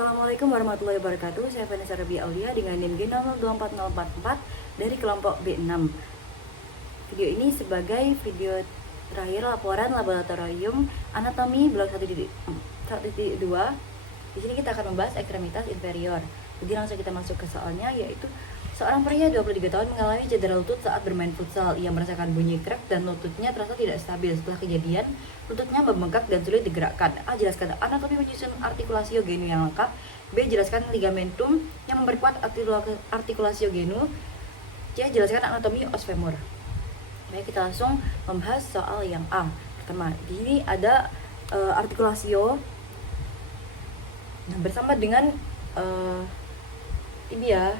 Assalamualaikum warahmatullahi wabarakatuh. Saya Vanessa Rabia Aulia dengan NIM G024044 dari kelompok B6. Video ini sebagai video terakhir laporan laboratorium anatomi blok 1.2. Di sini kita akan membahas ekstremitas inferior. Jadi langsung kita masuk ke soalnya, yaitu seorang pria 23 tahun mengalami cedera lutut saat bermain futsal. Ia merasakan bunyi krek dan lututnya terasa tidak stabil. Setelah kejadian, lututnya membengkak dan sulit digerakkan. A. Jelaskan anatomi menyusun artikulasio genu yang lengkap. B. Jelaskan ligamentum yang memperkuat artikulasio genu. C. Jelaskan anatomi os femur. Baik, kita langsung membahas soal yang A. Pertama, di sini ada artikulasio bersama dengan tibia.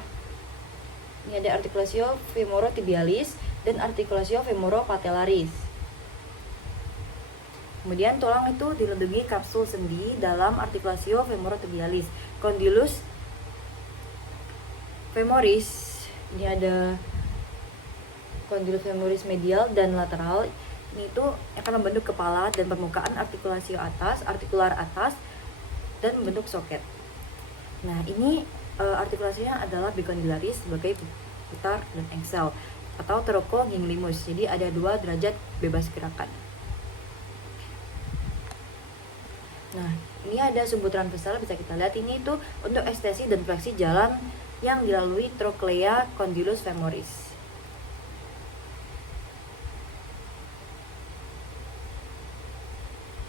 Ini ada artikulasio femorotibialis dan artikulasio femoropatellaris. Kemudian tulang itu dilindungi kapsul sendi dalam artikulasio femorotibialis. Condylus femoris, ini ada condylus femoris medial dan lateral. Ini itu akan membentuk kepala dan permukaan artikulasio atas, artikular atas, dan membentuk soket. Nah, ini artikulasinya adalah bicondylaris sebagai putar dan engsel atau thoracoginglimus. Jadi ada 2 derajat bebas gerakan. Nah, ini ada sumbu transversal, bisa kita lihat ini itu untuk ekstensi dan fleksi jalan yang dilalui trochlea condylus femoris.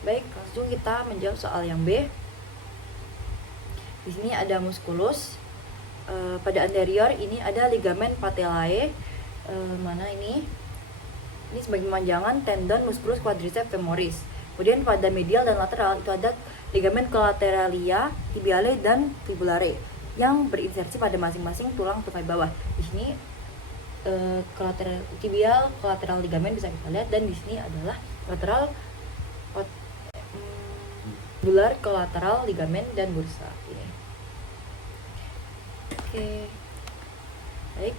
Baik, langsung kita menjawab soal yang B. Di sini ada musculus. Pada anterior ini ada ligamen patellae. Mana ini? Ini sebagai pemanjangan tendon musculus quadriceps femoris. Kemudian pada medial dan lateral itu ada ligamen colateralia, tibiale dan fibulare yang berinsersi pada masing-masing tulang tumai bawah. Di sini tibial collateral ligamen bisa kita lihat, dan di sini adalah lateral bular collateral ligamen dan bursa. Oke. Baik.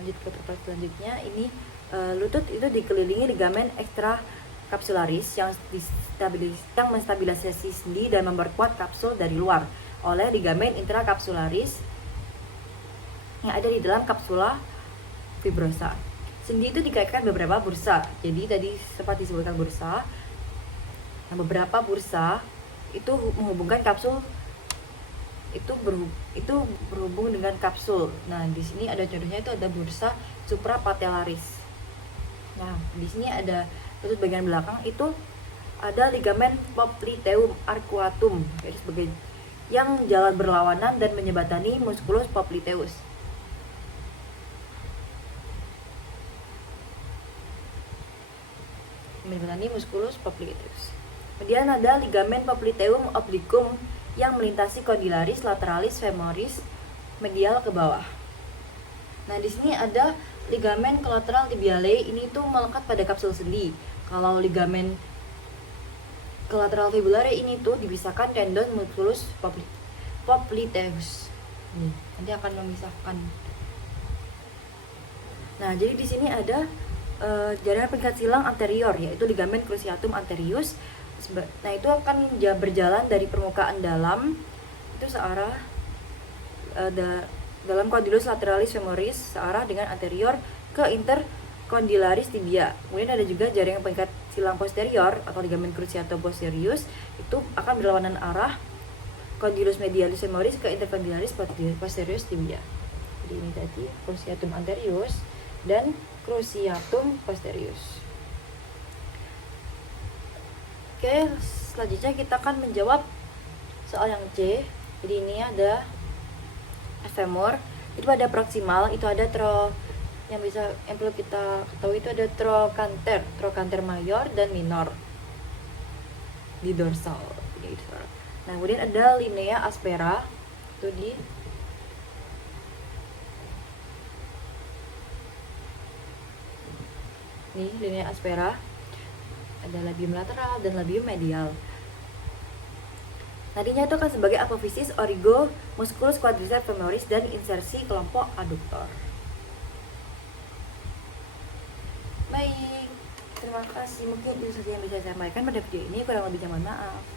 Lanjut ke pertanyaan selanjutnya. Ini lutut itu dikelilingi ligamen ekstrakapsularis yang menstabilisasi sendi dan memperkuat kapsul dari luar oleh ligamen intrakapsularis yang ada di dalam kapsula fibrosa. Sendi itu dikaitkan beberapa bursa. Jadi tadi sempat disebutkan bursa. Nah, beberapa bursa itu menghubungkan kapsul itu berhubung dengan kapsul. Nah, di sini ada contohnya, itu ada bursa suprapatellaris. Nah, di sini ada lutut bagian belakang itu ada ligamen popliteum arcuatum, jadi sebagai yang jalan berlawanan dan menyebatani musculus popliteus. Menyebatani musculus popliteus. Kemudian ada ligamen popliteum obliquum yang melintasi condylaris lateralis femoris medial ke bawah. Nah, di sini ada ligamen collateral tibiale, ini tuh melekat pada kapsul sendi. Kalau ligamen collateral fibulare ini tuh dipisahkan tendon musculus popliteus. Nanti akan memisahkan. Nah, jadi di sini ada jaringan pengikat silang anterior, yaitu ligamen cruciatum anterius. Nah, itu akan berjalan dari permukaan dalam itu searah dalam condylus lateralis femoris searah dengan anterior ke intercondylaris tibia. Kemudian ada juga jaringan pengikat silang posterior atau ligamen cruciatum posterius, itu akan berlawanan arah condylus medialis femoris ke intercondylaris posterius tibia. Jadi ini tadi cruciatum anterius dan cruciatum posterius. Oke, selanjutnya kita akan menjawab soal yang C. Jadi ini ada femur, itu ada proksimal, itu ada yang perlu kita ketahui itu ada trochanter mayor dan minor di dorsal. Nah, kemudian ada linea aspera, itu di ini linea aspera. Ada labium lateral dan labium medial. Nadinya itu akan sebagai apofisis, origo, musculus quadriceps femoris, dan insersi kelompok aduktor. Baik, terima kasih. Mungkin itu saja yang bisa saya sampaikan pada video ini. Kurang lebihnya mohon maaf.